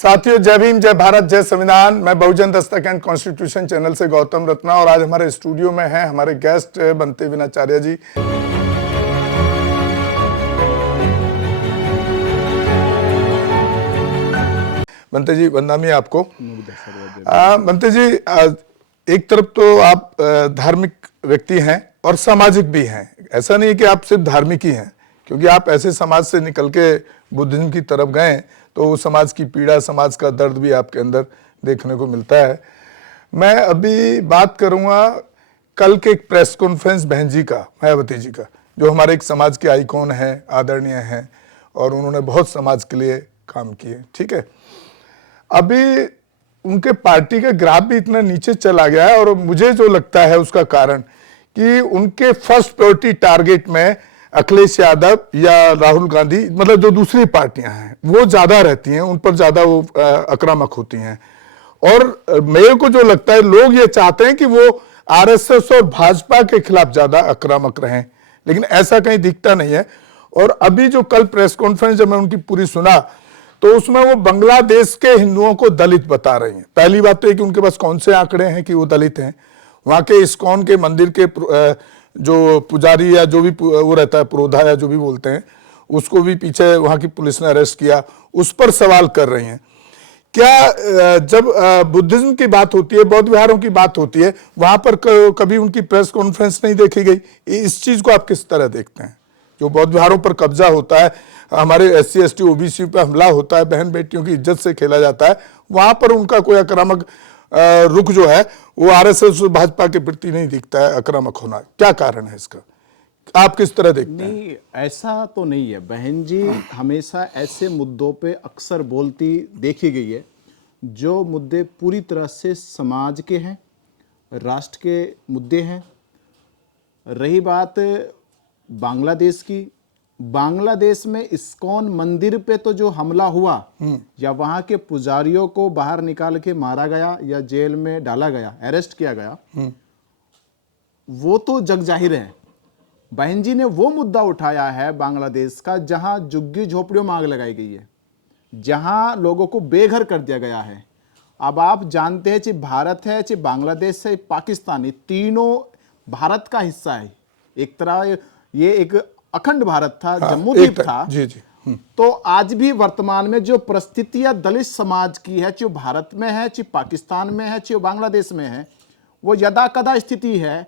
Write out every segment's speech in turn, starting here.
साथियों, जय भीम, जय भारत, जय संविधान। मैं बहुजन दस्तक एंड कॉन्स्टिट्यूशन चैनल से गौतम रत्ना और आज हमारे स्टूडियो में हैं हमारे गेस्ट बनते विनाचार्य जी। बनते जी, वंदना आपको। बनते जी, एक तरफ तो आप धार्मिक व्यक्ति हैं और सामाजिक भी हैं। ऐसा नहीं कि आप सिर्फ धार्मिक ही हैं, क्योंकि आप ऐसे समाज से निकल के बुद्धिज्म की तरफ गए तो समाज की पीड़ा, समाज का दर्द भी आपके अंदर देखने को मिलता है। मैं अभी बात करूंगा कल के एक प्रेस कॉन्फ्रेंस बहन जी का, मायावती जी का, जो हमारे एक समाज के आइकॉन है, आदरणीय हैं और उन्होंने बहुत समाज के लिए काम किए। ठीक है, अभी उनके पार्टी का ग्राफ भी इतना नीचे चला गया है और मुझे जो लगता है उसका कारण कि उनके फर्स्ट प्रायोरिटी टारगेट में अखिलेश यादव या राहुल गांधी, मतलब जो दूसरी पार्टियां हैं वो ज्यादा रहती हैं, उन पर ज्यादा वो आक्रामक होती हैं। और मेरे को जो लगता है लोग ये चाहते हैं कि वो आरएसएस और भाजपा के खिलाफ ज्यादा आक्रामक रहें, लेकिन ऐसा कहीं दिखता नहीं है। और अभी जो कल प्रेस कॉन्फ्रेंस जब मैं उनकी पूरी सुना तो उसमें वो बांग्लादेश के हिंदुओं को दलित बता रही हैं। पहली बात तो ये कि उनके पास कौन से आंकड़े हैं कि वो दलित हैं। वहां के इस्कॉन के मंदिर के जो पुजारी या जो भी वो रहता है, पुरोधा या जो भी बोलते हैं, उसको भी पीछे वहां की पुलिस ने अरेस्ट किया, उस पर सवाल कर रही हैं। क्या जब बुद्धिज्म की बात होती है, बौद्ध विहारों की बात होती है, वहां पर कभी उनकी प्रेस कॉन्फ्रेंस नहीं देखी गई? इस चीज को आप किस तरह देखते हैं? जो बौद्ध विहारों पर कब्जा होता है, हमारे SC ST OBC पर हमला होता है, बहन बेटियों की इज्जत से खेला जाता है, वहां पर उनका कोई आक्रामक रुख जो है वो RSS और भाजपा के प्रति नहीं दिखता है आक्रामक होना। क्या कारण है इसका? आप किस तरह देखते हैं? नहीं, ऐसा तो नहीं है। बहन जी हमेशा ऐसे मुद्दों पे अक्सर बोलती देखी गई है जो मुद्दे पूरी तरह से समाज के हैं, राष्ट्र के मुद्दे हैं। रही बात बांग्लादेश की, बांग्लादेश में इस्कॉन मंदिर पे तो जो हमला हुआ या वहां के पुजारियों को बाहर निकाल के मारा गया या जेल में डाला गया, अरेस्ट किया गया, वो तो जग जाहिर है। बहन जी ने वो मुद्दा उठाया है बांग्लादेश का जहां झुग्गी झोपड़ियों में आग लगाई गई है, जहां लोगों को बेघर कर दिया गया है। अब आप जानते हैं, चाहे भारत है, चाहे बांग्लादेश है, पाकिस्तान, ये तीनों भारत का हिस्सा है। एक तरह ये एक अखंड भारत था, जम्मू द्वीप था। जी जी। तो आज भी वर्तमान में जो परिस्थितियां दलित समाज की है, चाहे भारत में है, चाहे पाकिस्तान में है, चाहे बांग्लादेश में है, वो यदा कदा स्थिति है।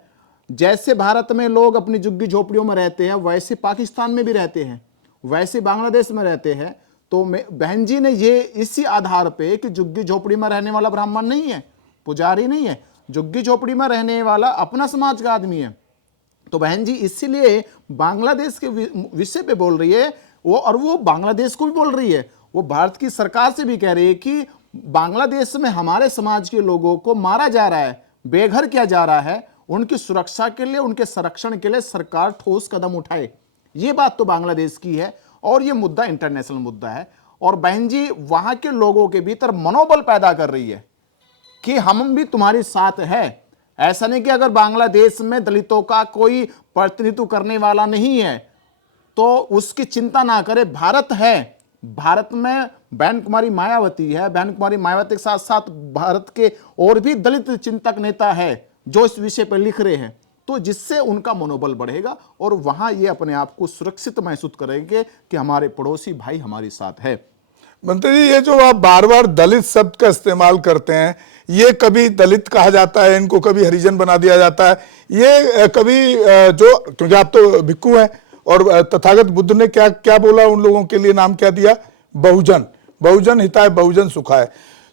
जैसे भारत में लोग अपनी झुग्गी झोपड़ियों में रहते हैं, वैसे पाकिस्तान में भी रहते हैं, वैसे बांग्लादेश में रहते हैं। तो बहन जी ने ये इसी आधार पे कि झुग्गी झोपड़ी में रहने वाला ब्राह्मण नहीं है, पुजारी नहीं है, झुग्गी झोपड़ी में रहने वाला अपना समाज का आदमी है। तो बहन जी इसीलिए बांग्लादेश के विषय पे बोल रही है वो, और वो बांग्लादेश को भी बोल रही है। वो भारत की सरकार से भी कह रही है कि बांग्लादेश में हमारे समाज के लोगों को मारा जा रहा है, बेघर किया जा रहा है, उनकी सुरक्षा के लिए, उनके संरक्षण के लिए सरकार ठोस कदम उठाए। ये बात तो बांग्लादेश की है और ये मुद्दा इंटरनेशनल मुद्दा है। और बहन जी वहां के लोगों के भीतर मनोबल पैदा कर रही है कि हम भी तुम्हारे साथ है। ऐसा नहीं कि अगर बांग्लादेश में दलितों का कोई प्रतिनिधित्व करने वाला नहीं है तो उसकी चिंता ना करे, भारत है। भारत में बहन कुमारी मायावती है, बहन कुमारी मायावती के साथ साथ भारत के और भी दलित चिंतक नेता है जो इस विषय पर लिख रहे हैं, तो जिससे उनका मनोबल बढ़ेगा और वहां ये अपने आप को सुरक्षित महसूस करेंगे कि हमारे पड़ोसी भाई हमारे साथ है। मंत्री जी, ये जो आप बार बार दलित शब्द का इस्तेमाल करते हैं, ये कभी दलित कहा जाता है, इनको कभी हरिजन बना दिया जाता है, ये कभी जो, क्योंकि आप तो भिक्खु हैं और तथागत बुद्ध ने क्या क्या बोला, उन लोगों के लिए नाम क्या दिया? बहुजन। बहुजन हिताय बहुजन सुखाय।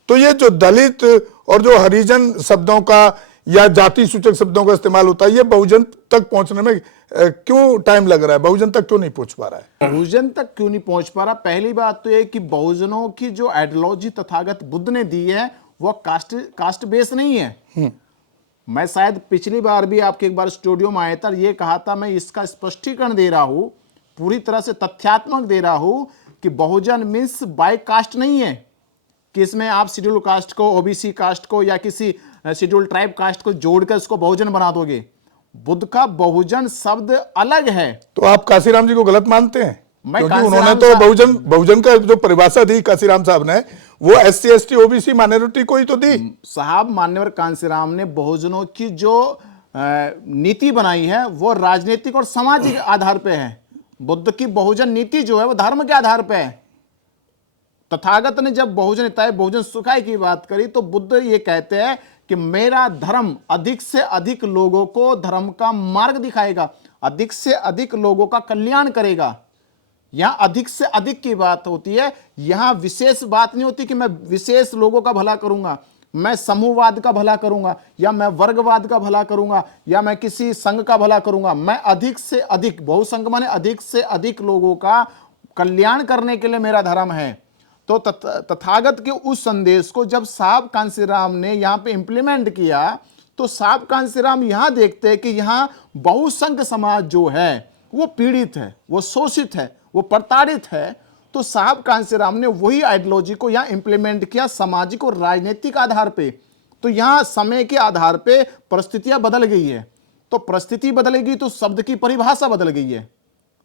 तो ये जो दलित और जो हरिजन शब्दों का या जाति सूचक शब्दों का इस्तेमाल होता है, ये बहुजन तक पहुंचने में क्यों टाइम लग रहा है? बहुजन तक क्यों नहीं पहुंच पा रहा है? बहुजन तक क्यों नहीं पहुंच पा रहा? पहली बात तो ये कि बहुजनों की जो आइडियोलॉजी तथागत बुद्ध ने दी है वो कास्ट बेस नहीं है। मैं शायद पिछली बार भी आपके एक बार स्टूडियो में आया था, ये कहा था, मैं इसका स्पष्टीकरण दे रहा हूं, पूरी तरह से तथ्यात्मक दे रहा हूं कि बहुजन मीन्स बाय कास्ट नहीं है कि इसमें आप शेड्यूल कास्ट को, OBC कास्ट को या किसी शेड्यूल ट्राइब कास्ट को जोड़कर इसको बहुजन बना दोगे। बुद्ध का बहुजन शब्द अलग है। तो आप काशीराम जी को गलत मानते हैं? मैं क्योंकि उन्होंने कांसीराम तो साहब- बहुजन का जो परिभाषा दी कांसीराम साहब ने, वो SC ST OBC माइनॉरिटी को ही तो दी। साहब मान्यवर कांसीराम ने बहुजनों की जो नीति बनाई है वो राजनीतिक और सामाजिक आधार पे है। बुद्ध की बहुजन नीति जो है वो धर्म के आधार पे है। तथागत ने जब बहुजन हिताय बहुजन सुखाय की बात करी तो बुद्ध ये कहते हैं कि मेरा धर्म अधिक से अधिक लोगों को धर्म का मार्ग दिखाएगा, अधिक से अधिक लोगों का कल्याण करेगा। यहां अधिक से अधिक की बात होती है, यहां विशेष बात नहीं होती कि मैं विशेष लोगों का भला करूंगा, मैं समूहवाद का भला करूंगा, या मैं वर्गवाद का भला करूंगा, या मैं किसी संघ का भला करूंगा। मैं अधिक से अधिक, बहुसंघ माने अधिक से अधिक लोगों का कल्याण करने के लिए मेरा धर्म है। तो तथागत के उस संदेश को जब साहब कांसीराम ने यहां पे इंप्लीमेंट किया तो साहब कांसीराम यहां देखते हैं कि यहां बहुसंघ समाज जो है वो पीड़ित है, वो शोषित है, वो प्रताड़ित है। तो साहब कांसीराम ने वही आइडियोलॉजी को यहां इंप्लीमेंट किया सामाजिक और राजनीतिक आधार पे। तो यहां समय के आधार पे परिस्थितियां बदल गई है। तो परिस्थिति बदलेगी तो शब्द की परिभाषा बदल गई है।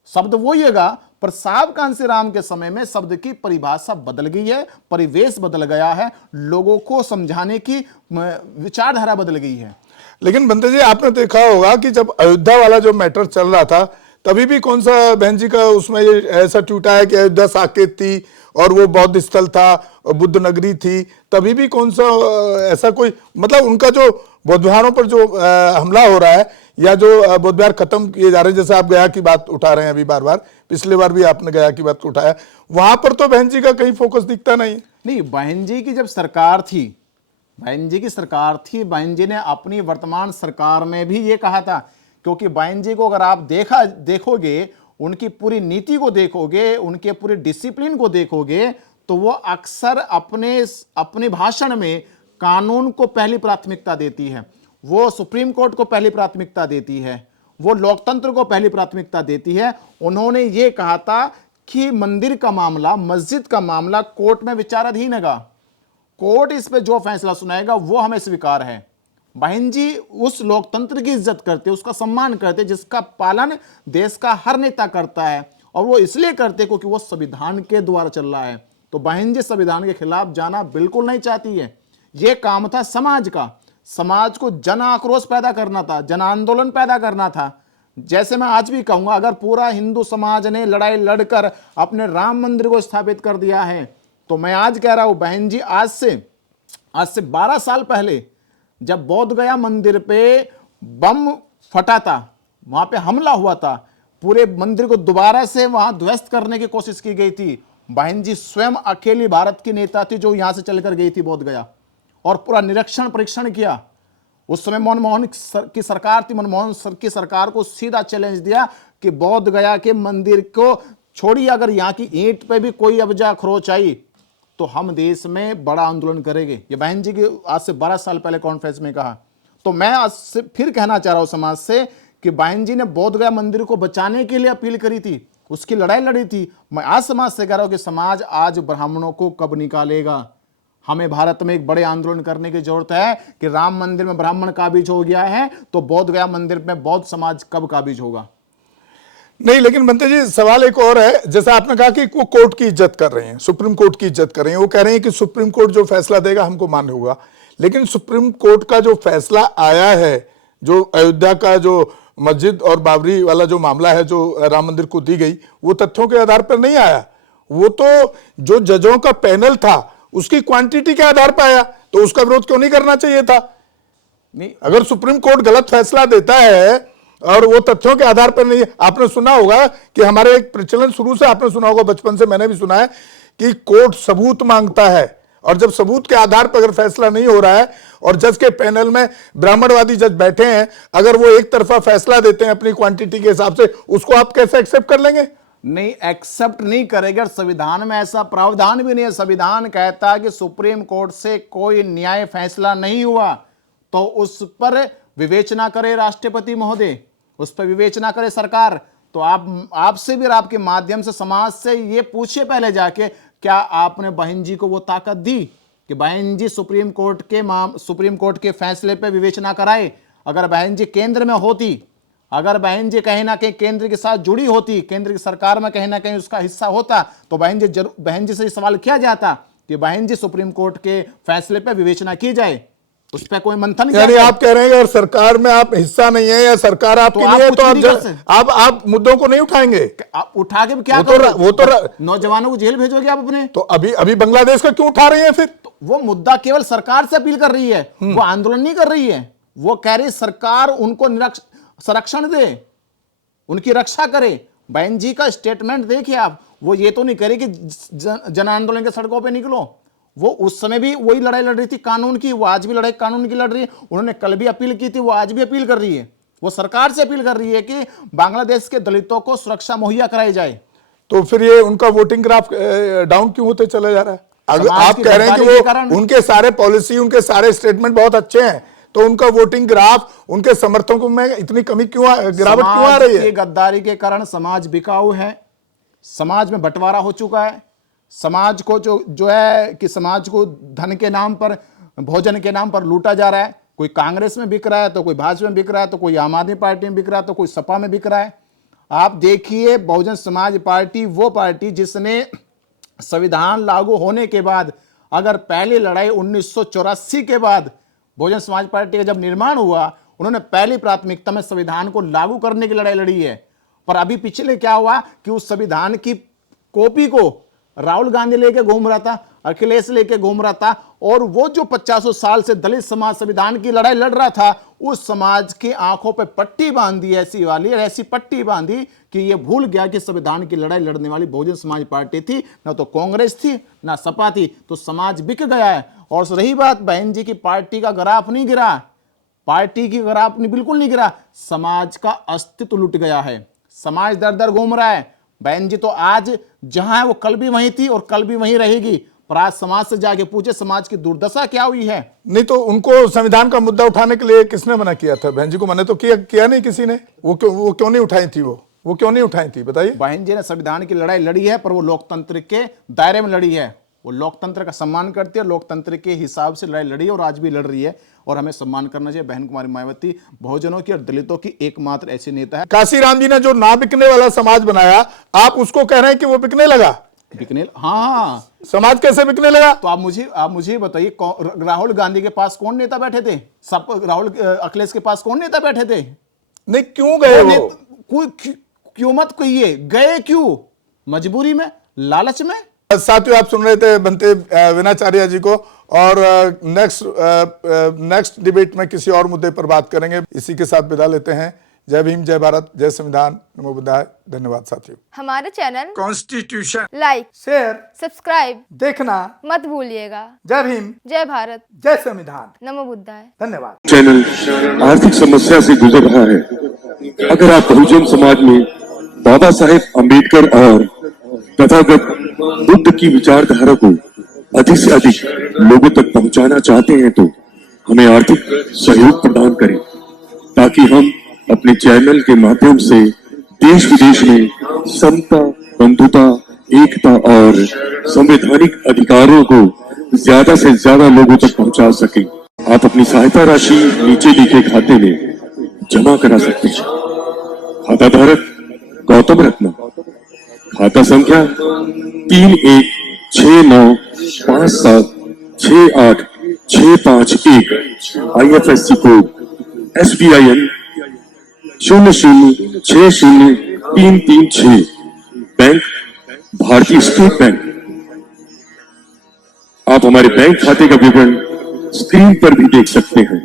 शब्द वही हैगा, पर साहब कांसीराम के समय में शब्द की परिभाषा बदल गई है, परिवेश बदल गया है, लोगों को समझाने की विचारधारा बदल गई है। लेकिन बंते जी, आपने देखा होगा कि जब अयोध्या वाला जो मैटर चल रहा था तभी भी कौन सा बहन जी का उसमें ये ऐसा ट्वीट आया कि अयोध्या साकेत थी और वो बौद्ध स्थल था और बुद्ध नगरी थी, तभी भी कौन सा ऐसा कोई, मतलब उनका जो बौद्ध विहारों पर जो हमला हो रहा है या जो बौद्ध विहार खत्म किए जा रहे हैं, जैसे आप गया की बात उठा रहे हैं अभी बार बार, पिछले बार भी आपने गया की बात उठाया, वहां पर तो बहन जी का कहीं फोकस दिखता नहीं। बहन जी की जब सरकार थी, बहन जी की सरकार थी, बहन जी ने अपनी वर्तमान सरकार में भी ये कहा था, क्योंकि बहन जी को अगर आप देखोगे, उनकी पूरी नीति को देखोगे, उनके पूरे डिसिप्लिन को देखोगे, तो वो अक्सर अपने भाषण में कानून को पहली प्राथमिकता देती है, वो सुप्रीम कोर्ट को पहली प्राथमिकता देती है, वो लोकतंत्र को पहली प्राथमिकता देती है। उन्होंने ये कहा था कि मंदिर का मामला, मस्जिद का मामला कोर्ट में विचाराधीन है, कोर्ट इस पे जो फैसला सुनाएगा वो हमें स्वीकार है। बहन जी उस लोकतंत्र की इज्जत करते, उसका सम्मान करते जिसका पालन देश का हर नेता करता है, और वो इसलिए करते क्योंकि वो संविधान के द्वारा चल रहा है। तो बहन जी संविधान के खिलाफ जाना बिल्कुल नहीं चाहती है। ये काम था समाज का, समाज को जन आक्रोश पैदा करना था, जन आंदोलन पैदा करना था। जैसे मैं आज भी कहूंगा, अगर पूरा हिंदू समाज ने लड़ाई लड़कर अपने राम मंदिर को स्थापित कर दिया है, तो मैं आज कह रहा हूं बहन जी, आज से 12 साल पहले जब बोध गया मंदिर पे बम फटा था, वहां पे हमला हुआ था, पूरे मंदिर को दोबारा से वहां ध्वस्त करने की कोशिश की गई थी, बहन जी स्वयं अकेली भारत की नेता थी जो यहां से चलकर गई थी बोध गया और पूरा निरीक्षण परीक्षण किया। उस समय मनमोहन की सरकार थी, मनमोहन की सरकार को सीधा चैलेंज दिया कि बोध गया के मंदिर को छोड़िए, अगर यहाँ की ईंट पे भी कोई अब्जा खरोच आई तो हम देश में बड़ा आंदोलन करेंगे। ये बहन जी की आज से 12 साल पहले कॉन्फ्रेंस में कहा। तो मैं आज से फिर कहना चाह रहा हूं समाज से कि बहन जी ने बोध गया मंदिर को बचाने के लिए अपील करी थी, उसकी लड़ाई लड़ी थी। मैं आज समाज से कह रहा हूं कि समाज आज ब्राह्मणों को कब निकालेगा। हमें भारत में एक बड़े आंदोलन करने की जरूरत है कि राम मंदिर में ब्राह्मण काबिज हो गया है, तो बोध गया मंदिर में बौद्ध समाज कब काबिज होगा। नहीं, लेकिन बंते जी सवाल एक और है, जैसा आपने कहा कि वो कोर्ट की इज्जत कर रहे हैं, सुप्रीम कोर्ट की इज्जत कर रहे हैं, वो कह रहे हैं कि सुप्रीम कोर्ट जो फैसला देगा हमको मान्य होगा। लेकिन सुप्रीम कोर्ट का जो फैसला आया है, जो अयोध्या का जो मस्जिद और बाबरी वाला जो मामला है जो राम मंदिर को दी गई, वो तथ्यों के आधार पर नहीं आया, वो तो जो जजों का पैनल था उसकी क्वांटिटी के आधार पर आया। तो उसका विरोध क्यों नहीं करना चाहिए था? नहीं, अगर सुप्रीम कोर्ट गलत फैसला देता है और वो तथ्यों के आधार पर नहीं, आपने सुना होगा कि हमारे एक प्रचलन शुरू से आपने सुना होगा, बचपन से मैंने भी सुना है कि कोर्ट सबूत मांगता है, और जब सबूत के आधार पर अगर फैसला नहीं हो रहा है और जज के पैनल में ब्राह्मणवादी जज बैठे हैं, अगर वो एक तरफा फैसला देते हैं अपनी क्वांटिटी के हिसाब से, उसको आप कैसे एक्सेप्ट कर लेंगे? नहीं, एक्सेप्ट नहीं करेगा। संविधान में ऐसा प्रावधान भी नहीं है। संविधान कहता है कि सुप्रीम कोर्ट से कोई न्याय फैसला नहीं हुआ तो उस पर विवेचना करे राष्ट्रपति महोदय, उस पर विवेचना करे सरकार। तो आपसे भी, आपके माध्यम से समाज से ये पूछिए पहले जाके, क्या आपने बहन जी को वो ताकत दी कि बहन जी सुप्रीम कोर्ट के फैसले पे विवेचना कराए? अगर बहन जी केंद्र में होती, अगर बहन जी कहीं ना कहीं केंद्र के साथ जुड़ी होती, केंद्र की सरकार में कहीं ना कहीं उसका हिस्सा होता, तो बहन जी से सवाल किया जाता कि बहन जी सुप्रीम कोर्ट के फैसले पे विवेचना की जाए, उस पर कोई मंथन किया यानी जाए। आप कह रहे हैं कि अगर सरकार में आप हिस्सा नहीं है या सरकार आपके तो आप लिए, कुछ तो भी नहीं कर सकते। आप मुद्दों को नहीं उठाएंगे? आप उठा के भी क्या वो तो करोगे? नौजवानों को जेल भेजोगे आप अपने? तो अभी बांग्लादेश का क्यों उठा रही हैं फिर? तो वो मुद्दा केवल सरकार से अपील कर रही है, वो आंदोलन नहीं कर रही है। वो कह रही सरकार उनको संरक्षण दे, उनकी रक्षा करे। बहन जी का स्टेटमेंट देखिए आप, वो ये तो नहीं करे कि जन आंदोलन के सड़कों पे निकलो। वो उस समय भी वही लड़ाई लड़ रही थी कानून की, वो आज भी लड़ाई कानून की लड़ रही है। उन्होंने कल भी अपील की थी, वो आज भी अपील कर रही है। वो सरकार से अपील कर रही है कि बांग्लादेश के दलितों को सुरक्षा मुहैया कराई जाए। तो फिर ये उनका वोटिंग ग्राफ डाउन क्यों होते चले जा रहा है? अगर आप कह रहे हैं कि वो उनके सारे पॉलिसी, उनके सारे स्टेटमेंट बहुत अच्छे हैं, तो उनका वोटिंग ग्राफ, उनके समर्थकों में इतनी कमी क्यों, गिरावट क्यों आ रही है? गद्दारी के कारण समाज बिकाऊ है, समाज में बंटवारा हो चुका है। समाज को जो है कि समाज को धन के नाम पर, भोजन के नाम पर लूटा जा रहा है। कोई कांग्रेस में बिक रहा है, तो कोई भाजपा में बिक रहा है, तो कोई आम आदमी पार्टी में बिक रहा है, तो कोई सपा में बिक रहा है। आप देखिए, बहुजन समाज पार्टी वो पार्टी जिसने संविधान लागू होने के बाद, अगर पहली लड़ाई 1984 के बाद बहुजन समाज पार्टी का जब निर्माण हुआ, उन्होंने पहली प्राथमिकता में संविधान को लागू करने की लड़ाई लड़ी है। पर अभी पिछले क्या हुआ कि उस संविधान की कॉपी को राहुल गांधी लेके घूम रहा था, अखिलेश लेके घूम रहा था, और वो जो 50 साल से दलित समाज संविधान की लड़ाई लड़ रहा था, उस समाज की आंखों पे पट्टी बांधी, ऐसी वाली ऐसी पट्टी बांधी कि ये भूल गया कि संविधान की लड़ाई लड़ने वाली बहुजन समाज पार्टी थी, ना तो कांग्रेस थी ना सपा थी। तो समाज बिक गया है। और रही बात बहन जी की पार्टी का ग्राफ नहीं गिरा, पार्टी की ग्राफ बिल्कुल नहीं गिरा, समाज का अस्तित्व लुट गया है। समाज दर दर घूम रहा है। बहन जी तो आज जहां है वो कल भी वहीं थी और कल भी वहीं रहेगी। पर आज समाज से जाके पूछे समाज की दुर्दशा क्या हुई है। नहीं तो उनको संविधान का मुद्दा उठाने के लिए किसने मना किया था? बहन जी को मना तो किया नहीं किसी ने। वो क्यों नहीं उठाई थी? वो क्यों नहीं उठाई थी, बताइए। बहन जी ने संविधान की लड़ाई लड़ी है, पर वो लोकतंत्र के दायरे में लड़ी है। वो लोकतंत्र का सम्मान करती है, लोकतंत्र के हिसाब से लड़ाई लड़ी है और आज भी लड़ रही है, और हमें सम्मान करना चाहिए। बहन कुमारी मायावती बहुजनों की और दलितों की एकमात्र ऐसी नेता है। काशीराम जी ने जो ना बिकने वाला समाज बनाया, आप उसको कह रहे हैं कि वो बिकने लगा? बिकने, हाँ, समाज कैसे बिकने लगा? तो आप मुझे बताइए, राहुल गांधी के पास कौन नेता बैठे थे? सब अखिलेश के पास कौन नेता बैठे थे? नहीं, क्यों गए वो? क्यों मत कहिए, गए क्यों? मजबूरी में, लालच में। साथियों, आप सुन रहे थे बनते विनाचार्य जी को, और नेक्स्ट डिबेट में किसी और मुद्दे पर बात करेंगे। इसी के साथ विदा लेते हैं। जय भीम, जय भारत, जय संविधान, नमो बुद्धाय। धन्यवाद साथियों। हमारे channel constitution like, share, subscribe देखना मत भूलिएगा। जय भीम, जय भारत, जय संविधान, नमो बुद्धाय। धन्यवाद। चैनल आर्थिक समस्या से गुजर रहा है। अगर आप बहुजन समाज में बाबा साहेब अम्बेडकर और तथागत बुद्ध की विचारधारा को अधिक से अधिक लोगों तक पहुंचाना चाहते हैं, तो हमें आर्थिक सहयोग प्रदान करें, ताकि हम अपने चैनल के माध्यम से देश विदेश में समता, बंधुता, एकता और संवैधानिक अधिकारों को ज्यादा से ज्यादा लोगों तक पहुंचा सकें। आप अपनी सहायता राशि नीचे लिखे खाते में जमा करा सकते हैं। खाता धारक गौतम रत्न, खाता संख्या 316957686551, IFSC कोड SBIN 0060336, बैंक भारतीय स्टेट बैंक। आप हमारे बैंक खाते का विवरण स्क्रीन पर भी देख सकते हैं।